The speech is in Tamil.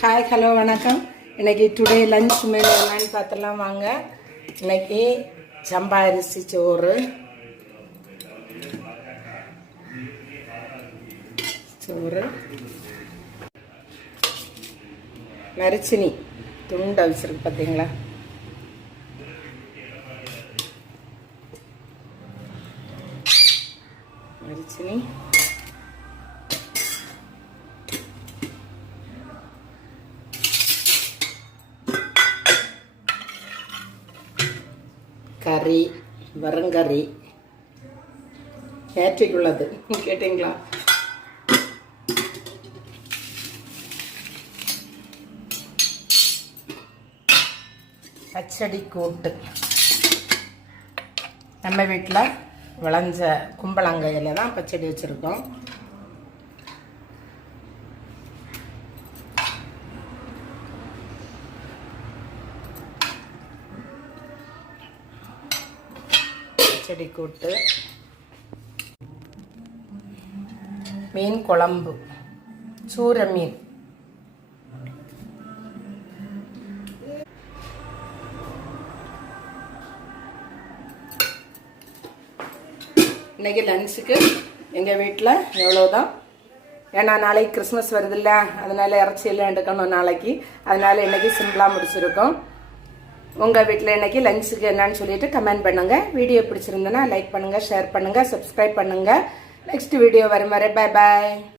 ஹாய் ஹலோ வணக்கம். இன்றைக்கி டுடே லஞ்ச் மெனு என்னன்னு பார்த்துலாம் வாங்க. இன்றைக்கி சம்பா அரிசி சோறு, மரிச்சினி துண்டு அவிச்சிருக்கு பார்த்தீங்களா, மரிச்சினி, கறி, வரங்கறி நேற்றைக்குள்ளது கேட்டிங்களா, பச்சடி கூட்டு, நம்ம வீட்டில் விளைஞ்ச கும்பலங்கையில் தான் பச்சடி வச்சுருக்கோம். பச்சடி கூட்டு, மீன் குழம்பு, சூர மீன், இன்றைக்கி லஞ்சுக்கு எங்கள் வீட்டில் எவ்வளோதான். ஏன்னா நாளைக்கு கிறிஸ்மஸ் வருதில்ல, அதனால் இறைச்சி எல்லாம் எடுக்கணும் நாளைக்கு. அதனால் இன்றைக்கி சிம்பிளாக முடிச்சிருக்கோம். உங்கள் வீட்டில் இன்றைக்கி லஞ்சுக்கு என்னன்னு சொல்லிட்டு கமெண்ட் பண்ணுங்கள். வீடியோ பிடிச்சிருந்தேன்னா லைக் பண்ணுங்கள், ஷேர் பண்ணுங்கள், சப்ஸ்கிரைப் பண்ணுங்கள். நெக்ஸ்ட் வீடியோ வரும் வரை பாய் பாய்.